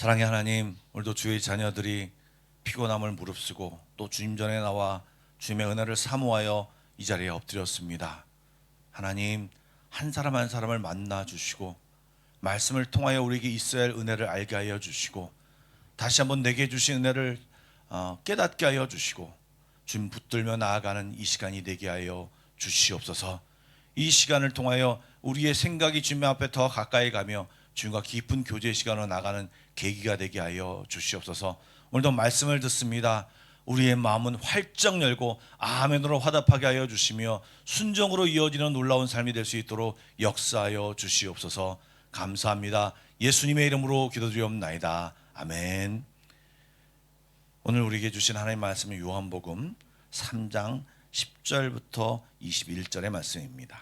사랑의 하나님, 오늘도 주의 자녀들이 피곤함을 무릅쓰고 또 주님 전에 나와 주님의 은혜를 사모하여 이 자리에 엎드렸습니다. 하나님, 한 사람 한 사람을 만나 주시고 말씀을 통하여 우리에게 있어야 할 은혜를 알게 하여 주시고 다시 한번 내게 주신 은혜를 깨닫게 하여 주시고 주님 붙들며 나아가는 이 시간이 되게 하여 주시옵소서. 이 시간을 통하여 우리의 생각이 주님 앞에 더 가까이 가며 주님과 깊은 교제 시간으로 나가는 계기가 되게 하여 주시옵소서. 오늘도 말씀을 듣습니다. 우리의 마음은 활짝 열고 아멘으로 화답하게 하여 주시며 순종으로 이어지는 놀라운 삶이 될 수 있도록 역사하여 주시옵소서. 감사합니다. 예수님의 이름으로 기도드리옵나이다. 아멘. 오늘 우리에게 주신 하나님의 말씀은 요한복음 3장 10절부터 21절의 말씀입니다.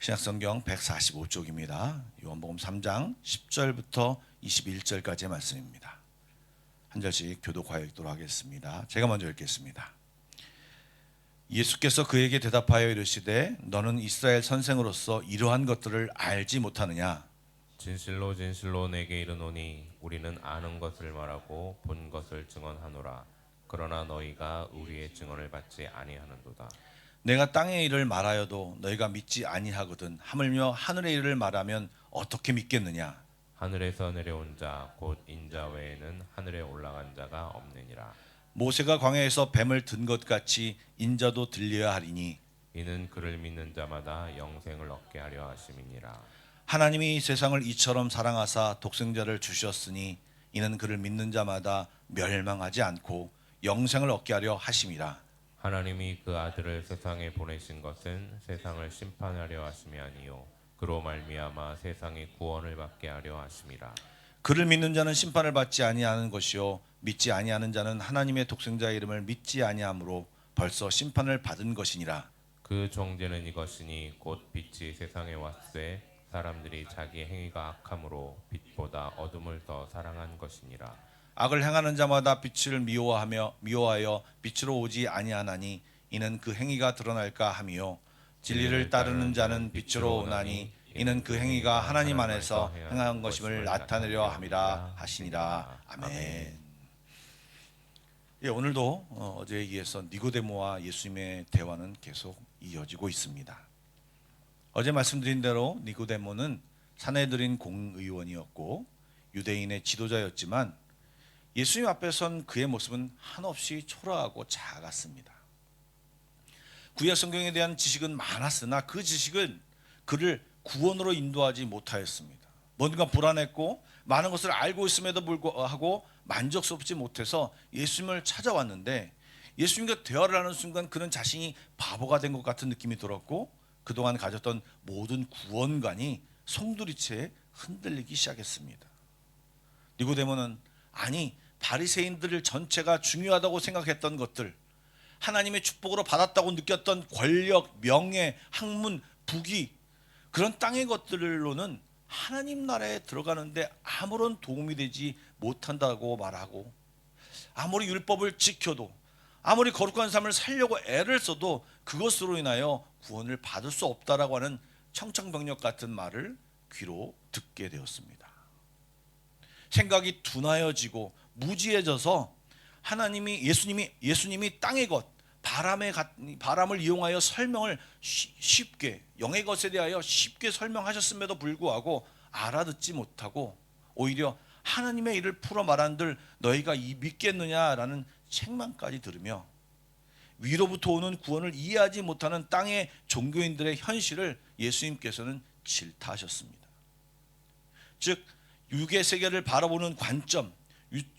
신약성경 145쪽입니다. 요한복음 3장 10절부터 21절까지의 말씀입니다. 한 절씩 교독하여 읽도록 하겠습니다. 제가 먼저 읽겠습니다. 예수께서 그에게 대답하여 이르시되 너는 이스라엘 선생으로서 이러한 것들을 알지 못하느냐? 진실로 진실로 내게 이르노니 우리는 아는 것을 말하고 본 것을 증언하노라. 그러나 너희가 우리의 증언을 받지 아니하는도다. 내가 땅의 일을 말하여도 너희가 믿지 아니하거든 하물며 하늘의 일을 말하면 어떻게 믿겠느냐? 하늘에서 내려온 자 곧 인자 외에는 하늘에 올라간 자가 없느니라. 모세가 광야에서 뱀을 든 것 같이 인자도 들려야 하리니 이는 그를 믿는 자마다 영생을 얻게 하려 하심이니라. 하나님이 세상을 이처럼 사랑하사 독생자를 주셨으니 이는 그를 믿는 자마다 멸망하지 않고 영생을 얻게 하려 하심이라. 하나님이 그 아들을 세상에 보내신 것은 세상을 심판하려 하심이 아니요 그로 말미암아 세상이 구원을 받게 하려 하심이라. 그를 믿는 자는 심판을 받지 아니하는 것이요 믿지 아니하는 자는 하나님의 독생자의 이름을 믿지 아니하므로 벌써 심판을 받은 것이니라. 그 정죄는 이것이니 곧 빛이 세상에 왔되 사람들이 자기 행위가 악함으로 빛보다 어둠을 더 사랑한 것이니라. 악을 행하는 자마다 빛을 미워하여 빛으로 오지 아니하나니 이는 그 행위가 드러날까 함이요 진리를 따르는 자는 빛으로 오나니 이는 그 행위가 하나님 안에서 행한 것임을 나타내려 함이라 하시니라. 아멘. 예, 오늘도 어제에 이어서 니고데모와 예수님의 대화는 계속 이어지고 있습니다. 어제 말씀드린 대로 니고데모는 산헤드린 공의원이었고 유대인의 지도자였지만 예수님 앞에 선 그의 모습은 한없이 초라하고 작았습니다. 구약 성경에 대한 지식은 많았으나 그 지식은 그를 구원으로 인도하지 못하였습니다. 뭔가 불안했고 많은 것을 알고 있음에도 불구하고 만족스럽지 못해서 예수님을 찾아왔는데 예수님과 대화를 하는 순간 그는 자신이 바보가 된 것 같은 느낌이 들었고 그동안 가졌던 모든 구원관이 송두리째 흔들리기 시작했습니다. 니고데모는 아니 바리새인들 전체가 중요하다고 생각했던 것들, 하나님의 축복으로 받았다고 느꼈던 권력, 명예, 학문, 부귀, 그런 땅의 것들로는 하나님 나라에 들어가는데 아무런 도움이 되지 못한다고 말하고 아무리 율법을 지켜도 아무리 거룩한 삶을 살려고 애를 써도 그것으로 인하여 구원을 받을 수 없다라고 하는 청천벽력 같은 말을 귀로 듣게 되었습니다. 생각이 둔하여지고 무지해져서 예수님이 땅의 것, 바람을 이용하여 설명을 쉽게 영의 것에 대하여 쉽게 설명하셨음에도 불구하고 알아듣지 못하고 오히려 하나님의 일을 풀어 말한들 너희가 믿겠느냐라는 책망까지 들으며 위로부터 오는 구원을 이해하지 못하는 땅의 종교인들의 현실을 예수님께서는 질타하셨습니다. 즉 육의 세계를 바라보는 관점,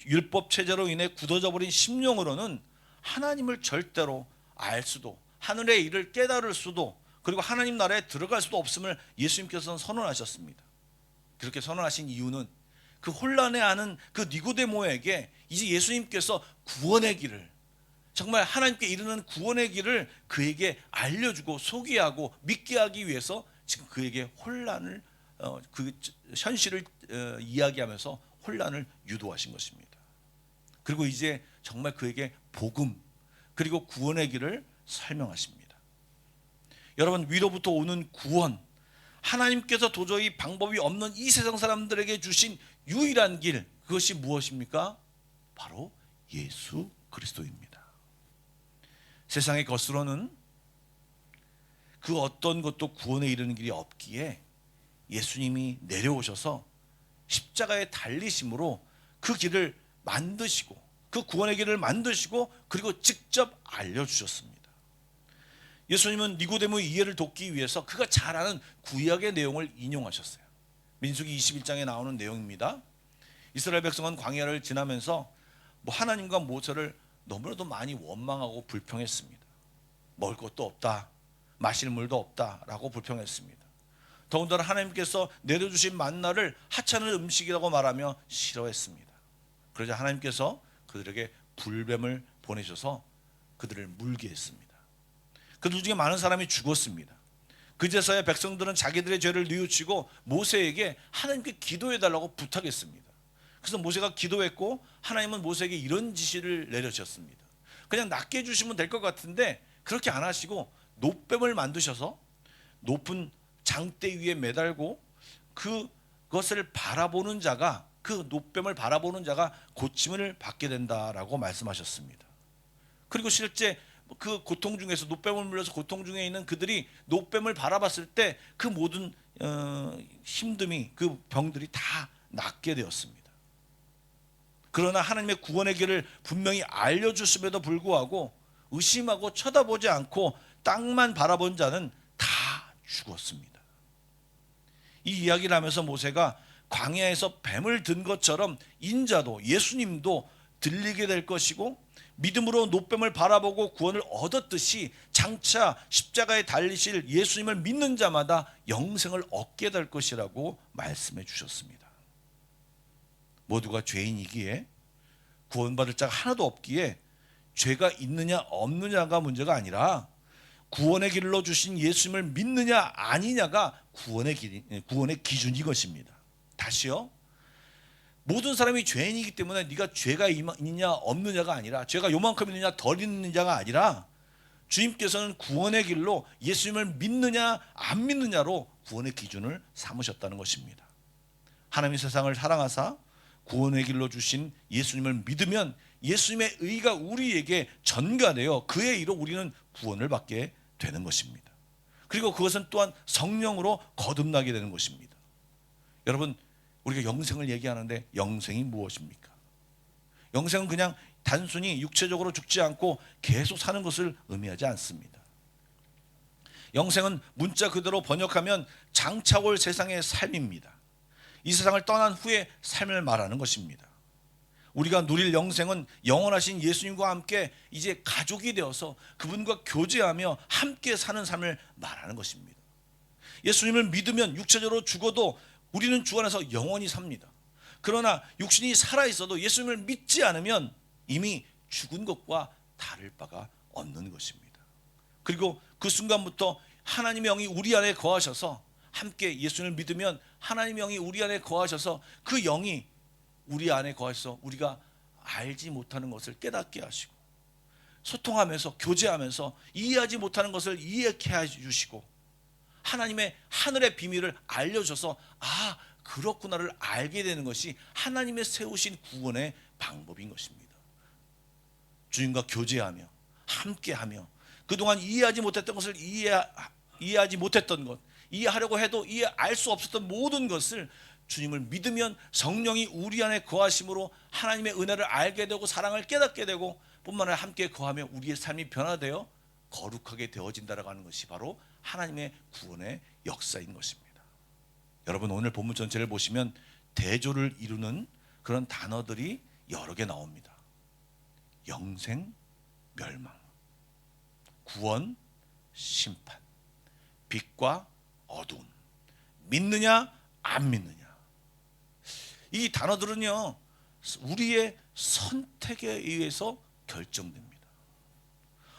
율법 체제로 인해 굳어져 버린 심령으로는 하나님을 절대로 알 수도 하늘의 일을 깨달을 수도 그리고 하나님 나라에 들어갈 수도 없음을 예수님께서는 선언하셨습니다. 그렇게 선언하신 이유는 그 혼란해하는 그 니고데모에게 이제 예수님께서 구원의 길을 정말 하나님께 이르는 구원의 길을 그에게 알려주고 소개하고 믿게 하기 위해서 지금 그에게 혼란을 그 현실을 이야기하면서 혼란을 유도하신 것입니다. 그리고 이제 정말 그에게 복음 그리고 구원의 길을 설명하십니다. 여러분 위로부터 오는 구원 하나님께서 도저히 방법이 없는 이 세상 사람들에게 주신 유일한 길, 그것이 무엇입니까? 바로 예수 그리스도입니다. 세상의 것으로는 그 어떤 것도 구원에 이르는 길이 없기에 예수님이 내려오셔서 십자가에 달리심으로 그 길을 만드시고 그 구원의 길을 만드시고 그리고 직접 알려주셨습니다. 예수님은 니고데모의 이해를 돕기 위해서 그가 잘 아는 구약의 내용을 인용하셨어요. 민수기 21장에 나오는 내용입니다. 이스라엘 백성은 광야를 지나면서 하나님과 모세를 너무나도 많이 원망하고 불평했습니다. 먹을 것도 없다, 마실 물도 없다라고 불평했습니다. 더군다나 하나님께서 내려주신 만나를 하찮은 음식이라고 말하며 싫어했습니다. 그러자 하나님께서 그들에게 불뱀을 보내셔서 그들을 물게 했습니다. 그들 중에 많은 사람이 죽었습니다. 그제서야 백성들은 자기들의 죄를 뉘우치고 모세에게 하나님께 기도해달라고 부탁했습니다. 그래서 모세가 기도했고 하나님은 모세에게 이런 지시를 내려주셨습니다. 그냥 낫게 해주시면 될 것 같은데 그렇게 안 하시고 놋뱀을 만드셔서 높은 장대 위에 매달고 그것을 바라보는 자가, 그 놋뱀을 바라보는 자가 고침을 받게 된다라고 말씀하셨습니다. 그리고 실제 그 고통 중에서, 놋뱀을 물려서 고통 중에 있는 그들이 놋뱀을 바라봤을 때 그 모든 힘듦이, 그 병들이 다 낫게 되었습니다. 그러나 하나님의 구원의 길을 분명히 알려주심에도 불구하고 의심하고 쳐다보지 않고 땅만 바라본 자는 다 죽었습니다. 이 이야기를 하면서 모세가 광야에서 뱀을 든 것처럼 인자도, 예수님도 들리게 될 것이고 믿음으로 놋뱀을 바라보고 구원을 얻었듯이 장차 십자가에 달리실 예수님을 믿는 자마다 영생을 얻게 될 것이라고 말씀해 주셨습니다. 모두가 죄인이기에 구원받을 자가 하나도 없기에 죄가 있느냐 없느냐가 문제가 아니라 구원의 길로 주신 예수님을 믿느냐 아니냐가 구원의 기준이 것입니다. 다시요, 모든 사람이 죄인이기 때문에 네가 죄가 있느냐 없느냐가 아니라, 죄가 요만큼 있느냐 덜 있느냐가 아니라 주님께서는 구원의 길로 예수님을 믿느냐 안 믿느냐로 구원의 기준을 삼으셨다는 것입니다. 하나님이 세상을 사랑하사 구원의 길로 주신 예수님을 믿으면 예수님의 의가 우리에게 전가되어 그의 의로 우리는 구원을 받게 되는 것입니다. 그리고 그것은 또한 성령으로 거듭나게 되는 것입니다. 여러분, 우리가 영생을 얘기하는데 영생이 무엇입니까? 영생은 그냥 단순히 육체적으로 죽지 않고 계속 사는 것을 의미하지 않습니다. 영생은 문자 그대로 번역하면 장차 올 세상의 삶입니다. 이 세상을 떠난 후의 삶을 말하는 것입니다. 우리가 누릴 영생은 영원하신 예수님과 함께 이제 가족이 되어서 그분과 교제하며 함께 사는 삶을 말하는 것입니다. 예수님을 믿으면 육체적으로 죽어도 우리는 주 안에서 영원히 삽니다. 그러나 육신이 살아있어도 예수님을 믿지 않으면 이미 죽은 것과 다를 바가 없는 것입니다. 그리고 그 순간부터 하나님의 영이 우리 안에 거하셔서, 함께 예수님을 믿으면 하나님의 영이 우리 안에 거하셔서 그 영이 우리 안에 거하셔서 우리가 알지 못하는 것을 깨닫게 하시고, 소통하면서 교제하면서 이해하지 못하는 것을 이해케 해주시고, 하나님의 하늘의 비밀을 알려줘서 아 그렇구나를 알게 되는 것이 하나님의 세우신 구원의 방법인 것입니다. 주님과 교제하며 함께하며 그동안 이해하지 못했던 것을 이해하지 못했던 것, 이해하려고 해도 이해할 수 없었던 모든 것을 주님을 믿으면 성령이 우리 안에 거하심으로 하나님의 은혜를 알게 되고 사랑을 깨닫게 되고 뿐만 아니라 함께 거하며 우리의 삶이 변화되어 거룩하게 되어진다라고 하는 것이 바로 하나님의 구원의 역사인 것입니다. 여러분, 오늘 본문 전체를 보시면 대조를 이루는 그런 단어들이 여러 개 나옵니다. 영생, 멸망, 구원, 심판, 빛과 어두움, 믿느냐 안 믿느냐. 이 단어들은요 우리의 선택에 의해서 결정됩니다.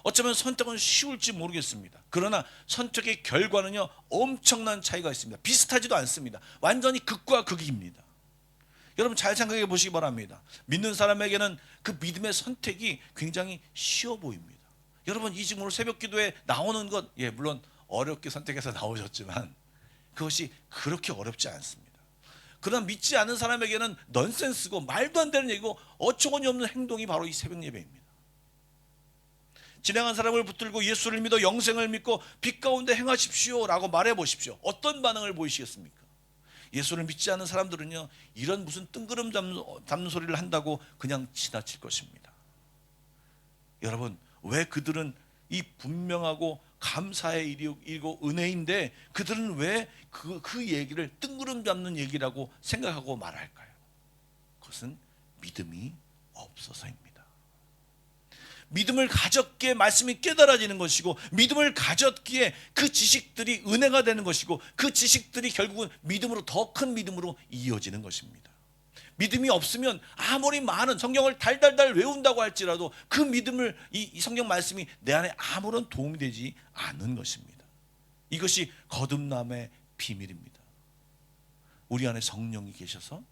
어쩌면 선택은 쉬울지 모르겠습니다. 그러나 선택의 결과는요 엄청난 차이가 있습니다. 비슷하지도 않습니다. 완전히 극과 극입니다. 여러분 잘 생각해 보시기 바랍니다. 믿는 사람에게는 그 믿음의 선택이 굉장히 쉬워 보입니다. 여러분 이 지금 오늘 새벽 기도에 나오는 것, 물론 어렵게 선택해서 나오셨지만 그것이 그렇게 어렵지 않습니다. 그러나 믿지 않는 사람에게는 넌센스고 말도 안 되는 얘기고 어처구니 없는 행동이 바로 이 새벽 예배입니다. 지나간 사람을 붙들고 예수를 믿어 영생을 믿고 빛 가운데 행하십시오 라고 말해 보십시오. 어떤 반응을 보이시겠습니까? 예수를 믿지 않는 사람들은요, 이런 무슨 뜬구름 잡는 소리를 한다고 그냥 지나칠 것입니다. 여러분, 왜 그들은 이 분명하고 감사의 일이고 은혜인데 그들은 왜 그 얘기를 뜬구름 잡는 얘기라고 생각하고 말할까요? 그것은 믿음이 없어서입니다. 믿음을 가졌기에 말씀이 깨달아지는 것이고, 믿음을 가졌기에 그 지식들이 은혜가 되는 것이고, 그 지식들이 결국은 믿음으로, 더 큰 믿음으로 이어지는 것입니다. 믿음이 없으면 아무리 많은 성경을 달달달 외운다고 할지라도 그 믿음을, 이 성경 말씀이 내 안에 아무런 도움이 되지 않는 것입니다. 이것이 거듭남의 비밀입니다. 우리 안에 성령이 계셔서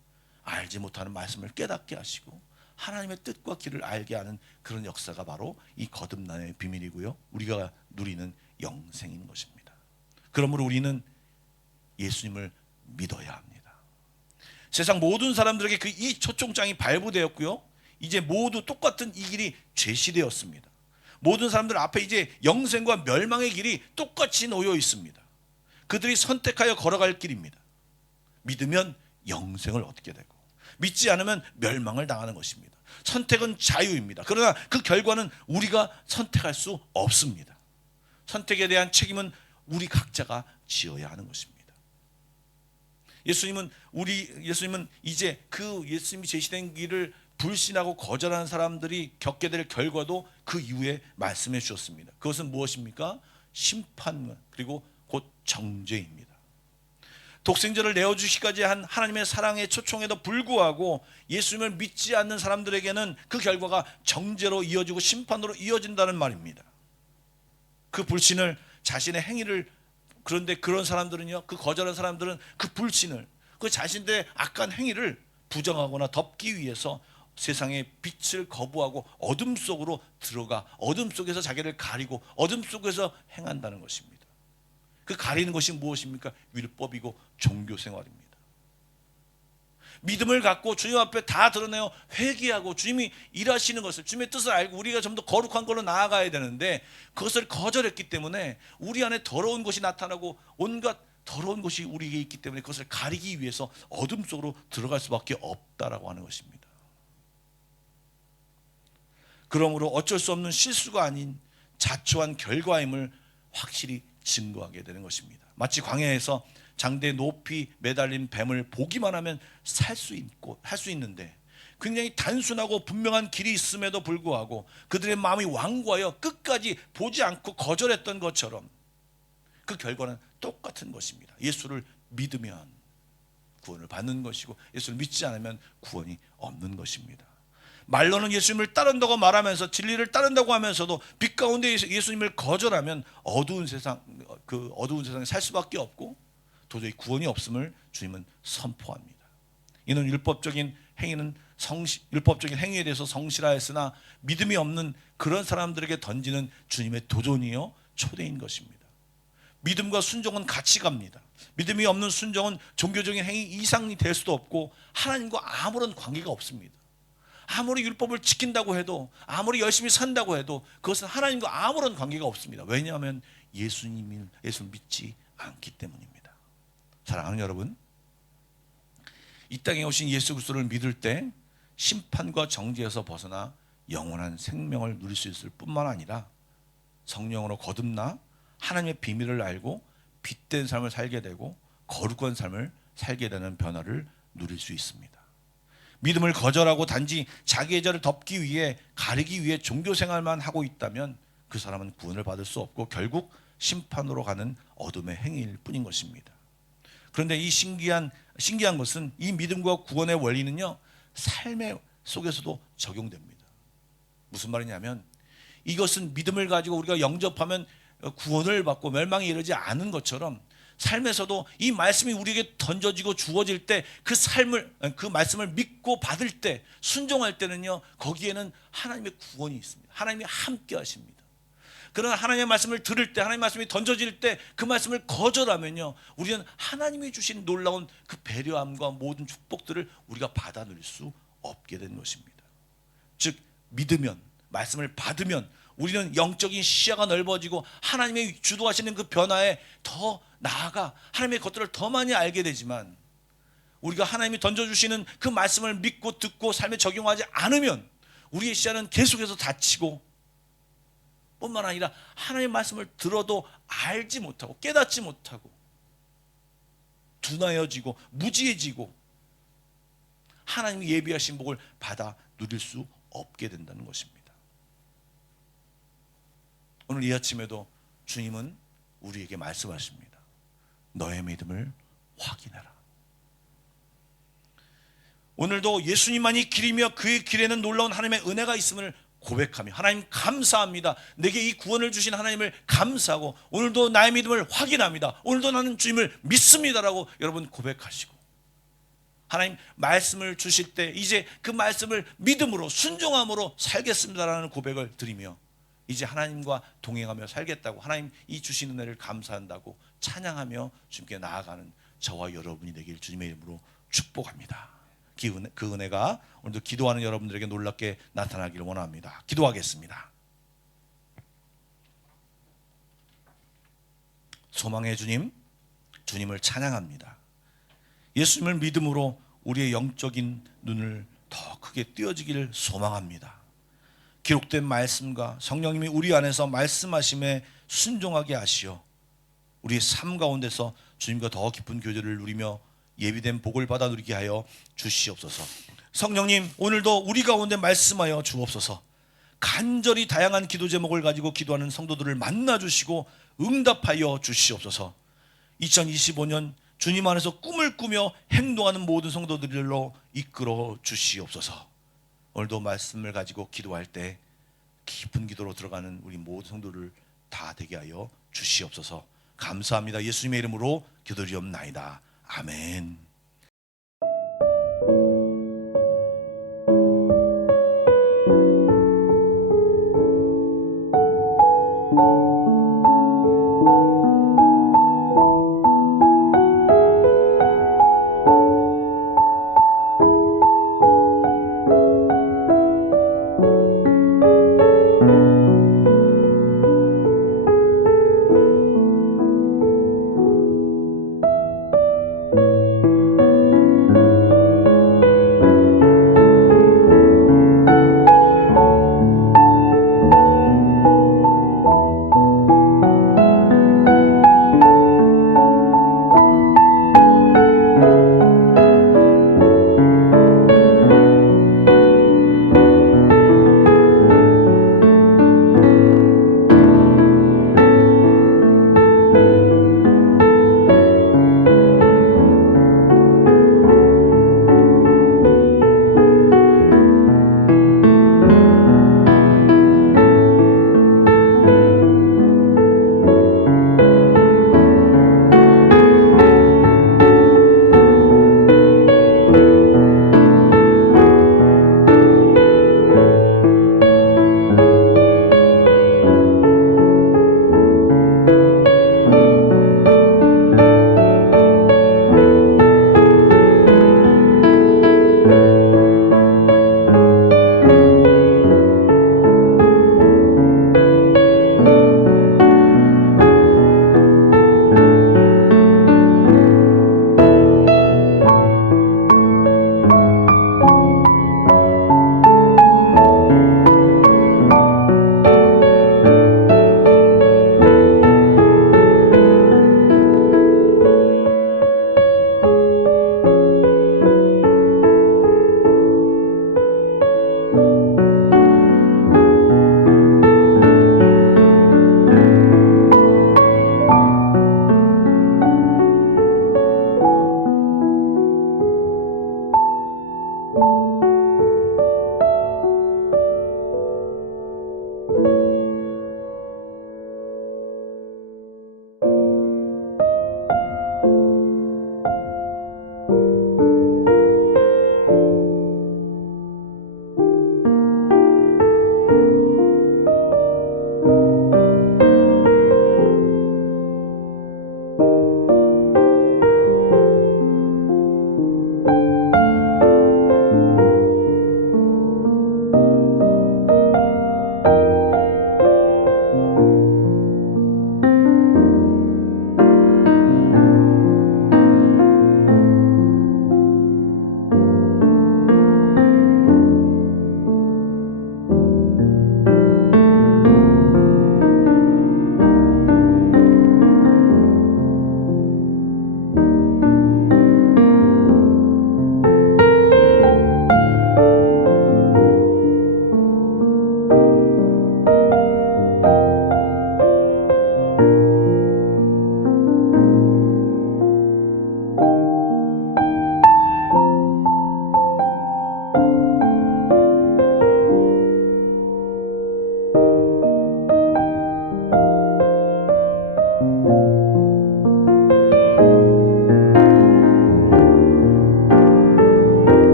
알지 못하는 말씀을 깨닫게 하시고 하나님의 뜻과 길을 알게 하는 그런 역사가 바로 이 거듭남의 비밀이고요, 우리가 누리는 영생인 것입니다. 그러므로 우리는 예수님을 믿어야 합니다. 세상 모든 사람들에게 이 초청장이 발부되었고요, 이제 모두 똑같은 이 길이 제시되었습니다. 모든 사람들 앞에 이제 영생과 멸망의 길이 똑같이 놓여 있습니다. 그들이 선택하여 걸어갈 길입니다. 믿으면 영생을 얻게 되고, 믿지 않으면 멸망을 당하는 것입니다. 선택은 자유입니다. 그러나 그 결과는 우리가 선택할 수 없습니다. 선택에 대한 책임은 우리 각자가 지어야 하는 것입니다. 예수님은 이제 그 예수님이 제시된 길을 불신하고 거절하는 사람들이 겪게 될 결과도 그 이후에 말씀해 주셨습니다. 그것은 무엇입니까? 심판, 그리고 곧 정죄입니다. 독생자를 내어주시기까지 한 하나님의 사랑의 초청에도 불구하고 예수님을 믿지 않는 사람들에게는 그 결과가 정죄로 이어지고 심판으로 이어진다는 말입니다. 그 불신을, 자신의 행위를, 그런데 그런 사람들은요, 그 거절한 사람들은 그 불신을, 그 자신들의 악한 행위를 부정하거나 덮기 위해서 세상의 빛을 거부하고 어둠 속으로 들어가 어둠 속에서 자기를 가리고 어둠 속에서 행한다는 것입니다. 그 가리는 것이 무엇입니까? 율법이고 종교 생활입니다. 믿음을 갖고 주님 앞에 다 드러내어 회개하고 주님이 일하시는 것을, 주님의 뜻을 알고 우리가 좀 더 거룩한 걸로 나아가야 되는데 그것을 거절했기 때문에 우리 안에 더러운 것이 나타나고 온갖 더러운 것이 우리에게 있기 때문에 그것을 가리기 위해서 어둠 속으로 들어갈 수밖에 없다라고 하는 것입니다. 그러므로 어쩔 수 없는 실수가 아닌 자초한 결과임을 확실히 증거하게 되는 것입니다. 마치 광야에서 장대에 높이 매달린 뱀을 보기만 하면 살 수 있는데 굉장히 단순하고 분명한 길이 있음에도 불구하고 그들의 마음이 완고하여 끝까지 보지 않고 거절했던 것처럼 그 결과는 똑같은 것입니다. 예수를 믿으면 구원을 받는 것이고 예수를 믿지 않으면 구원이 없는 것입니다. 말로는 예수님을 따른다고 말하면서 진리를 따른다고 하면서도 빛 가운데 예수님을 거절하면 어두운 세상에 살 수밖에 없고 도저히 구원이 없음을 주님은 선포합니다. 이는 율법적인 행위에 대해서 성실하였으나 믿음이 없는 그런 사람들에게 던지는 주님의 도전이요 초대인 것입니다. 믿음과 순종은 같이 갑니다. 믿음이 없는 순종은 종교적인 행위 이상이 될 수도 없고 하나님과 아무런 관계가 없습니다. 아무리 율법을 지킨다고 해도, 아무리 열심히 산다고 해도 그것은 하나님과 아무런 관계가 없습니다. 왜냐하면 예수를 믿지 않기 때문입니다. 사랑하는 여러분, 이 땅에 오신 예수 그리스도를 믿을 때 심판과 정죄에서 벗어나 영원한 생명을 누릴 수 있을 뿐만 아니라 성령으로 거듭나 하나님의 비밀을 알고 빛된 삶을 살게 되고 거룩한 삶을 살게 되는 변화를 누릴 수 있습니다. 믿음을 거절하고 단지 자기의 죄를 덮기 위해, 가리기 위해 종교 생활만 하고 있다면 그 사람은 구원을 받을 수 없고 결국 심판으로 가는 어둠의 행위일 뿐인 것입니다. 그런데 이 신기한 것은 이 믿음과 구원의 원리는요, 삶의 속에서도 적용됩니다. 무슨 말이냐면 이것은 믿음을 가지고 우리가 영접하면 구원을 받고 멸망에 이르지 않은 것처럼 삶에서도 이 말씀이 우리에게 던져지고 주어질 때 그 말씀을 믿고 받을 때, 순종할 때는요, 거기에는 하나님의 구원이 있습니다. 하나님이 함께 하십니다. 그러나 하나님의 말씀을 들을 때, 하나님의 말씀이 던져질 때 그 말씀을 거절하면요, 우리는 하나님이 주신 놀라운 그 배려함과 모든 축복들을 우리가 받아 누릴 수 없게 된 것입니다. 즉 믿으면, 말씀을 받으면 우리는 영적인 시야가 넓어지고 하나님의 주도하시는 그 변화에 더 나아가 하나님의 것들을 더 많이 알게 되지만, 우리가 하나님이 던져주시는 그 말씀을 믿고 듣고 삶에 적용하지 않으면 우리의 시야는 계속해서 닫히고, 뿐만 아니라 하나님의 말씀을 들어도 알지 못하고 깨닫지 못하고 둔하여지고 무지해지고 하나님이 예비하신 복을 받아 누릴 수 없게 된다는 것입니다. 오늘 이 아침에도 주님은 우리에게 말씀하십니다. 너의 믿음을 확인해라. 오늘도 예수님만이 길이며 그의 길에는 놀라운 하나님의 은혜가 있음을 고백하며, 하나님 감사합니다, 내게 이 구원을 주신 하나님을 감사하고 오늘도 나의 믿음을 확인합니다, 오늘도 나는 주님을 믿습니다라고 여러분 고백하시고, 하나님 말씀을 주실 때 이제 그 말씀을 믿음으로 순종함으로 살겠습니다라는 고백을 드리며, 이제 하나님과 동행하며 살겠다고, 하나님 이 주신 은혜를 감사한다고 찬양하며 주님께 나아가는 저와 여러분이 되길 주님의 이름으로 축복합니다. 그 은혜가 오늘도 기도하는 여러분들에게 놀랍게 나타나기를 원합니다. 기도하겠습니다. 소망의 주님, 주님을 찬양합니다. 예수님을 믿음으로 우리의 영적인 눈을 더 크게 띄어지기를 소망합니다. 기록된 말씀과 성령님이 우리 안에서 말씀하심에 순종하게 하시어 우리의 삶 가운데서 주님과 더 깊은 교제를 누리며 예비된 복을 받아 누리게 하여 주시옵소서. 성령님, 오늘도 우리 가운데 말씀하여 주옵소서. 간절히 다양한 기도 제목을 가지고 기도하는 성도들을 만나 주시고 응답하여 주시옵소서. 2025년 주님 안에서 꿈을 꾸며 행동하는 모든 성도들로 이끌어 주시옵소서. 오늘도 말씀을 가지고 기도할 때 깊은 기도로 들어가는 우리 모든 성도를 다 되게 하여 주시옵소서. 감사합니다. 예수님의 이름으로 기도드리옵나이다. 아멘.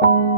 주